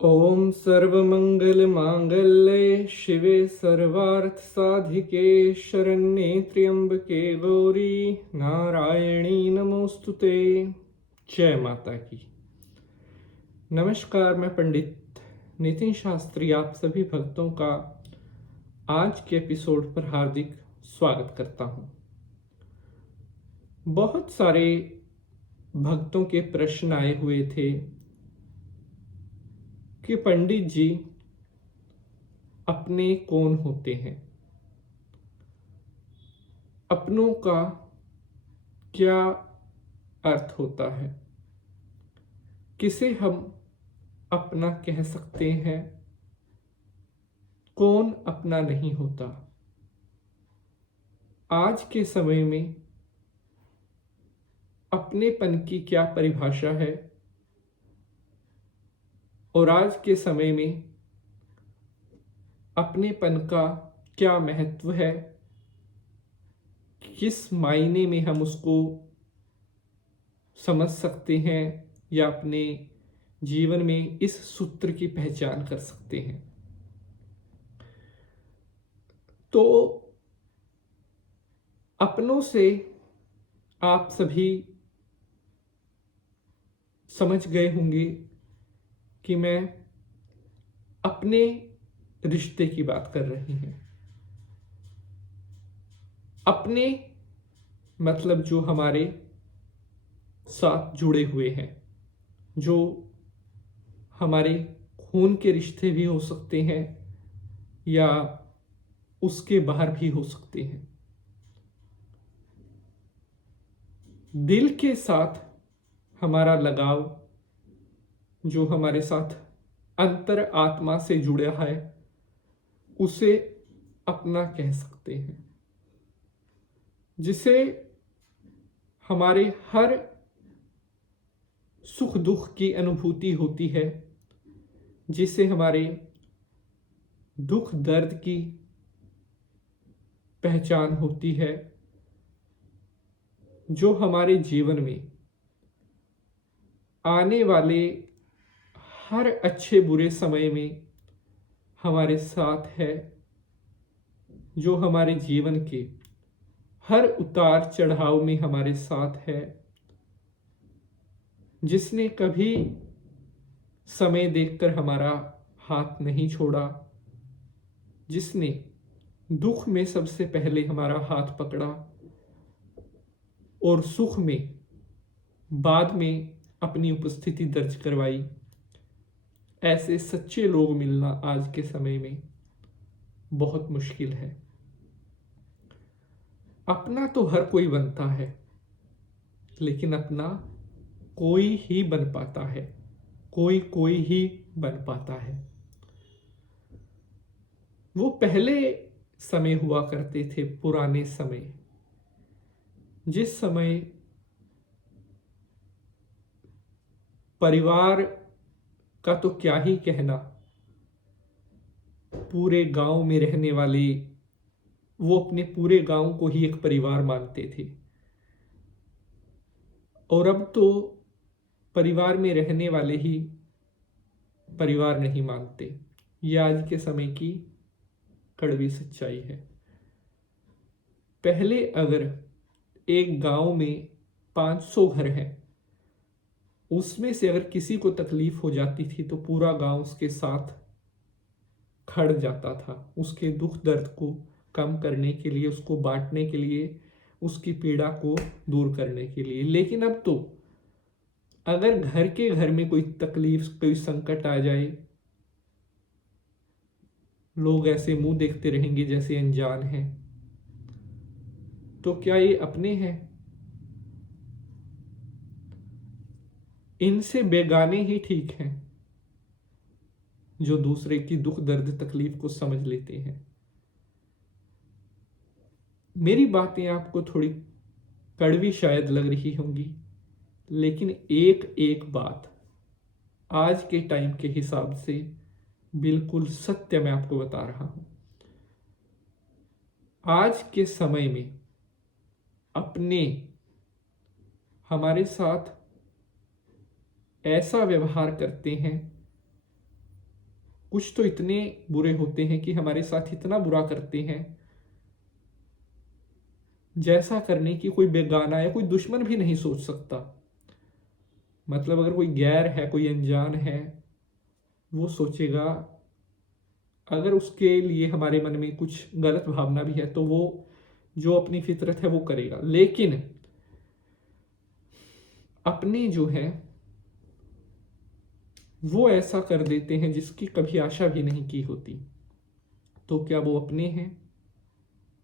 ओम सर्वमंगलमांगल्ये शिवे सर्वार्थसाधिके शरण्ये त्र्यंबके गौरी नारायणी नमोस्तुते। जय माता की। नमस्कार, मैं पंडित नितिन शास्त्री आप सभी भक्तों का आज के एपिसोड पर हार्दिक स्वागत करता हूं। बहुत सारे भक्तों के प्रश्न आए हुए थे कि पंडित जी अपने कौन होते हैं, अपनों का क्या अर्थ होता है, किसे हम अपना कह सकते हैं, कौन अपना नहीं होता। आज के समय में अपनेपन की क्या परिभाषा है और आज के समय में अपनेपन का क्या महत्व है, किस मायने में हम उसको समझ सकते हैं या अपने जीवन में इस सूत्र की पहचान कर सकते हैं। तो अपनों से आप सभी समझ गए होंगे कि मैं अपने रिश्ते की बात कर रही हूं। अपने मतलब जो हमारे साथ जुड़े हुए हैं, जो हमारे खून के रिश्ते भी हो सकते हैं या उसके बाहर भी हो सकते हैं। दिल के साथ हमारा लगाव, जो हमारे साथ अंतर आत्मा से जुड़ा है, उसे अपना कह सकते हैं, जिसे हमारे हर सुख दुख की अनुभूति होती है, जिसे हमारे दुख दर्द की पहचान होती है, जो हमारे जीवन में आने वाले हर अच्छे बुरे समय में हमारे साथ है, जो हमारे जीवन के हर उतार चढ़ाव में हमारे साथ है, जिसने कभी समय देखकर हमारा हाथ नहीं छोड़ा, जिसने दुख में सबसे पहले हमारा हाथ पकड़ा और सुख में बाद में अपनी उपस्थिति दर्ज करवाई। ऐसे सच्चे लोग मिलना आज के समय में बहुत मुश्किल है। अपना तो हर कोई बनता है, लेकिन अपना कोई ही बन पाता है, कोई ही बन पाता है। वो पहले समय हुआ करते थे, पुराने समय, जिस समय परिवार का तो क्या ही कहना, पूरे गांव में रहने वाले वो अपने पूरे गांव को ही एक परिवार मानते थे। और अब तो परिवार में रहने वाले ही परिवार नहीं मानते। यह आज के समय की कड़वी सच्चाई है। पहले अगर एक गांव में 500 घर हैं, उसमें से अगर किसी को तकलीफ हो जाती थी तो पूरा गांव उसके साथ खड़ जाता था, उसके दुख दर्द को कम करने के लिए, उसको बांटने के लिए, उसकी पीड़ा को दूर करने के लिए। लेकिन अब तो अगर घर के घर में कोई तकलीफ, कोई संकट आ जाए, लोग ऐसे मुंह देखते रहेंगे जैसे अनजान हैं। तो क्या ये अपने हैं? इनसे बेगाने ही ठीक हैं, जो दूसरे की दुख दर्द तकलीफ को समझ लेते हैं। मेरी बातें आपको थोड़ी कड़वी शायद लग रही होंगी, लेकिन एक एक बात आज के टाइम के हिसाब से बिल्कुल सत्य मैं आपको बता रहा हूं। आज के समय में अपने हमारे साथ ऐसा व्यवहार करते हैं कुछ तो इतने बुरे होते हैं कि हमारे साथ इतना बुरा करते हैं जैसा करने की कोई बेगाना या कोई दुश्मन भी नहीं सोच सकता। मतलब अगर कोई गैर है, कोई अनजान है, वो सोचेगा, अगर उसके लिए हमारे मन में कुछ गलत भावना भी है तो वो जो अपनी फितरत है वो करेगा। लेकिन अपने जो है वो ऐसा कर देते हैं जिसकी कभी आशा भी नहीं की होती। तो क्या वो अपने हैं?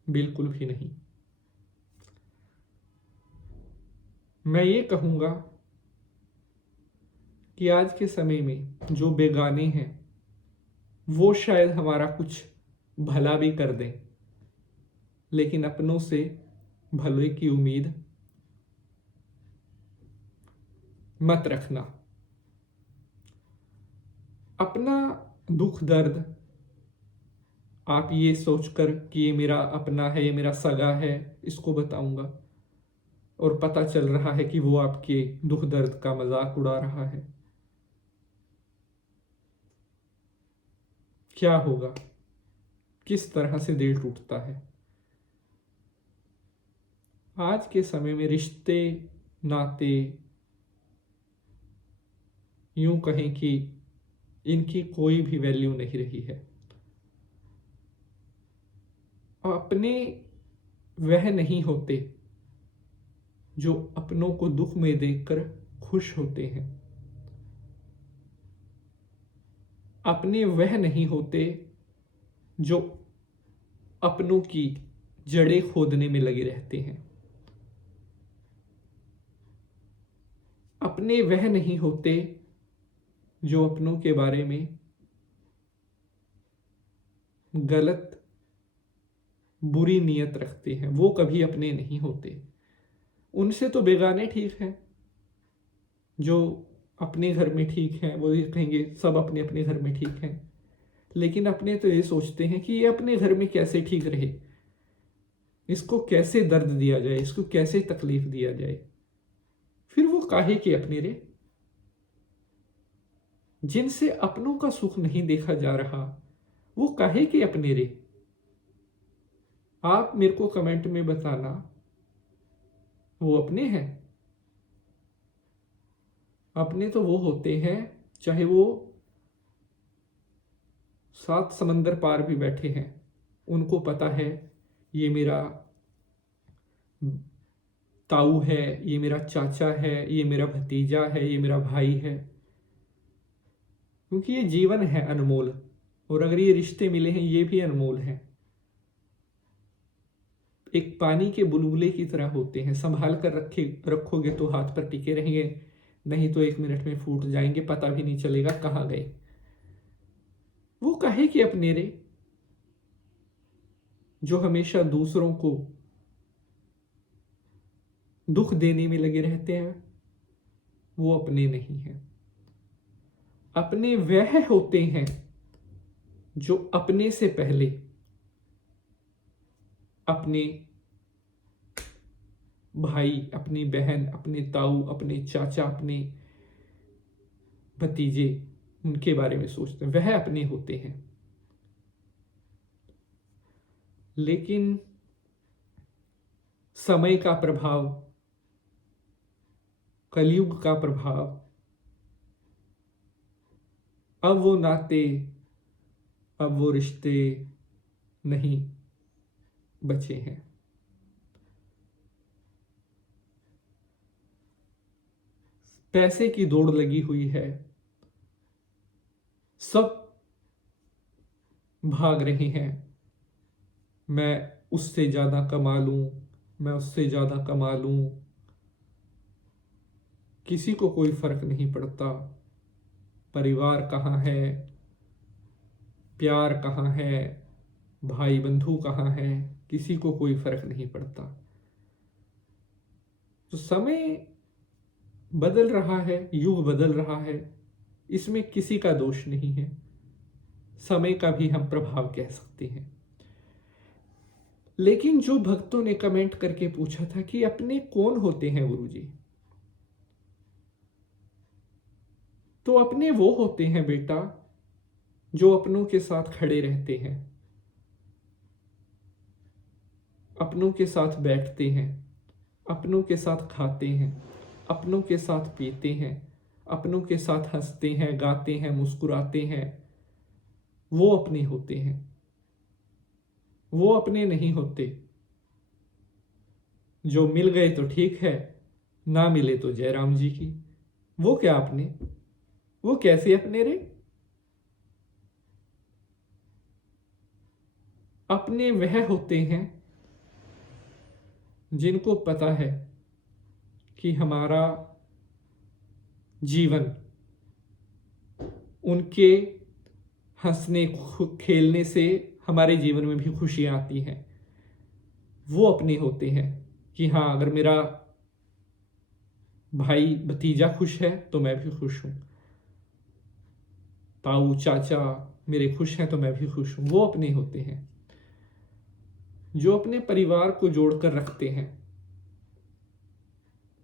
बिल्कुल भी नहीं। मैं ये कहूंगा कि आज के समय में जो बेगाने हैं वो शायद हमारा कुछ भला भी कर दें, लेकिन अपनों से भले की उम्मीद मत रखना। अपना दुख दर्द आप ये सोचकर कि ये मेरा अपना है, ये मेरा सगा है, इसको बताऊंगा, और पता चल रहा है कि वो आपके दुख दर्द का मजाक उड़ा रहा है, क्या होगा? किस तरह से दिल टूटता है। आज के समय में रिश्ते नाते यूं कहें कि इनकी कोई भी वैल्यू नहीं रही है। अपने वह नहीं होते जो अपनों को दुख में देखकर खुश होते हैं। अपने वह नहीं होते जो अपनों की जड़ें खोदने में लगे रहते हैं। अपने वह नहीं होते जो अपनों के बारे में गलत बुरी नीयत रखते हैं। वो कभी अपने नहीं होते। उनसे तो बेगाने ठीक हैं, जो अपने घर में ठीक हैं, वो ये कहेंगे सब अपने अपने घर में ठीक हैं। लेकिन अपने तो ये सोचते हैं कि ये अपने घर में कैसे ठीक रहे, इसको कैसे दर्द दिया जाए, इसको कैसे तकलीफ दिया जाए। फिर वो काहे के अपने रे? जिनसे अपनों का सुख नहीं देखा जा रहा, वो काहे के अपने रे? आप मेरे को कमेंट में बताना, वो अपने हैं? अपने तो वो होते हैं चाहे वो 7 समंदर पार भी बैठे हैं, उनको पता है ये मेरा ताऊ है, ये मेरा चाचा है, ये मेरा भतीजा है, ये मेरा भाई है। क्योंकि ये जीवन है अनमोल, और अगर ये रिश्ते मिले हैं ये भी अनमोल हैं। एक पानी के बुलबुले की तरह होते हैं, संभाल कर रखोगे तो हाथ पर टिके रहेंगे, नहीं तो 1 मिनट में फूट जाएंगे, पता भी नहीं चलेगा कहाँ गए। वो काहे कि अपने रे? जो हमेशा दूसरों को दुख देने में लगे रहते हैं, वो अपने नहीं हैं। अपने वह होते हैं जो अपने से पहले अपने भाई, अपनी बहन, अपने ताऊ, अपने चाचा, अपने भतीजे, उनके बारे में सोचते हैं, वह अपने होते हैं। लेकिन समय का प्रभाव, कलयुग का प्रभाव, अब वो नाते, अब वो रिश्ते नहीं बचे हैं। पैसे की दौड़ लगी हुई है, सब भाग रहे हैं, मैं उससे ज्यादा कमा लूं, मैं उससे ज्यादा कमा लूं। किसी को कोई फर्क नहीं पड़ता परिवार कहाँ है, प्यार कहाँ है, भाई बंधु कहाँ है, किसी को कोई फर्क नहीं पड़ता। तो समय बदल रहा है, युग बदल रहा है, इसमें किसी का दोष नहीं है, समय का भी हम प्रभाव कह सकते हैं। लेकिन जो भक्तों ने कमेंट करके पूछा था कि अपने कौन होते हैं गुरुजी, तो अपने वो होते हैं बेटा जो अपनों के साथ खड़े रहते हैं, अपनों के साथ बैठते हैं, अपनों के साथ खाते हैं, अपनों के साथ पीते हैं, अपनों के साथ हंसते हैं, गाते हैं, मुस्कुराते हैं, वो अपने होते हैं। वो अपने नहीं होते। जो मिल गए तो ठीक है, ना मिले तो जयराम जी की। वो क्या अपने? वो कैसे अपने रे? अपने वह होते हैं जिनको पता है कि हमारा जीवन उनके हंसने खेलने से हमारे जीवन में भी खुशियां आती हैं। वो अपने होते हैं कि हाँ, अगर मेरा भाई भतीजा खुश है तो मैं भी खुश हूं, ताऊ चाचा मेरे खुश हैं तो मैं भी खुश हूं। वो अपने होते हैं जो अपने परिवार को जोड़कर रखते हैं।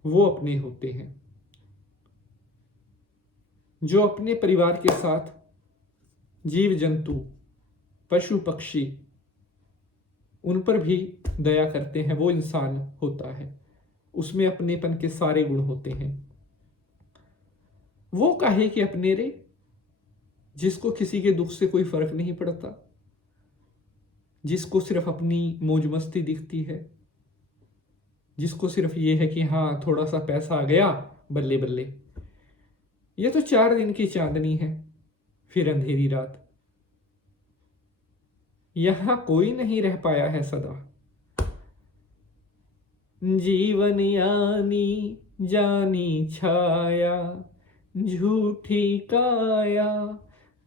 वो अपने होते हैं जो अपने परिवार के साथ जीव जंतु, पशु पक्षी, उन पर भी दया करते हैं। वो इंसान होता है, उसमें अपनेपन के सारे गुण होते हैं। वो काहे कि अपने रे, जिसको किसी के दुख से कोई फर्क नहीं पड़ता, जिसको सिर्फ अपनी मौज मस्ती दिखती है, जिसको सिर्फ ये है कि हाँ थोड़ा सा पैसा आ गया, बल्ले बल्ले, ये तो 4 दिन की चांदनी है, फिर अंधेरी रात। यहां कोई नहीं रह पाया है सदा। जीवन यानी जानी छाया, झूठी काया,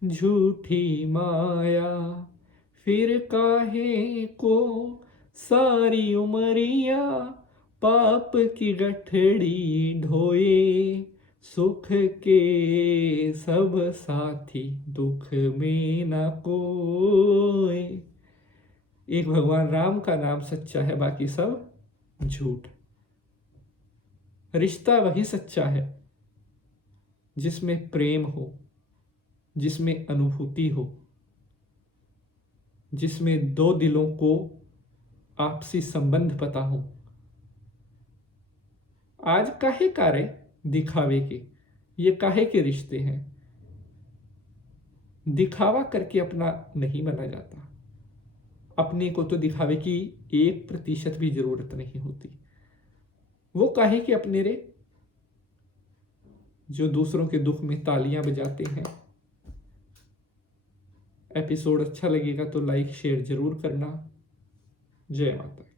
झूठी माया, फिर काहे को सारी उमरिया पाप की गठड़ी ढोए। सुख के सब साथी, दुख में न कोई। एक भगवान राम का नाम सच्चा है, बाकी सब झूठ। रिश्ता वही सच्चा है जिसमें प्रेम हो, जिसमें अनुभूति हो, जिसमें दो दिलों को आपसी संबंध पता हो। आज काहे कारे दिखावे के, ये काहे के रिश्ते हैं? दिखावा करके अपना नहीं बना जाता। अपने को तो दिखावे की 1% भी जरूरत नहीं होती। वो काहे के अपने रे, जो दूसरों के दुख में तालियां बजाते हैं। एपिसोड अच्छा लगेगा तो लाइक शेयर जरूर करना। जय माता।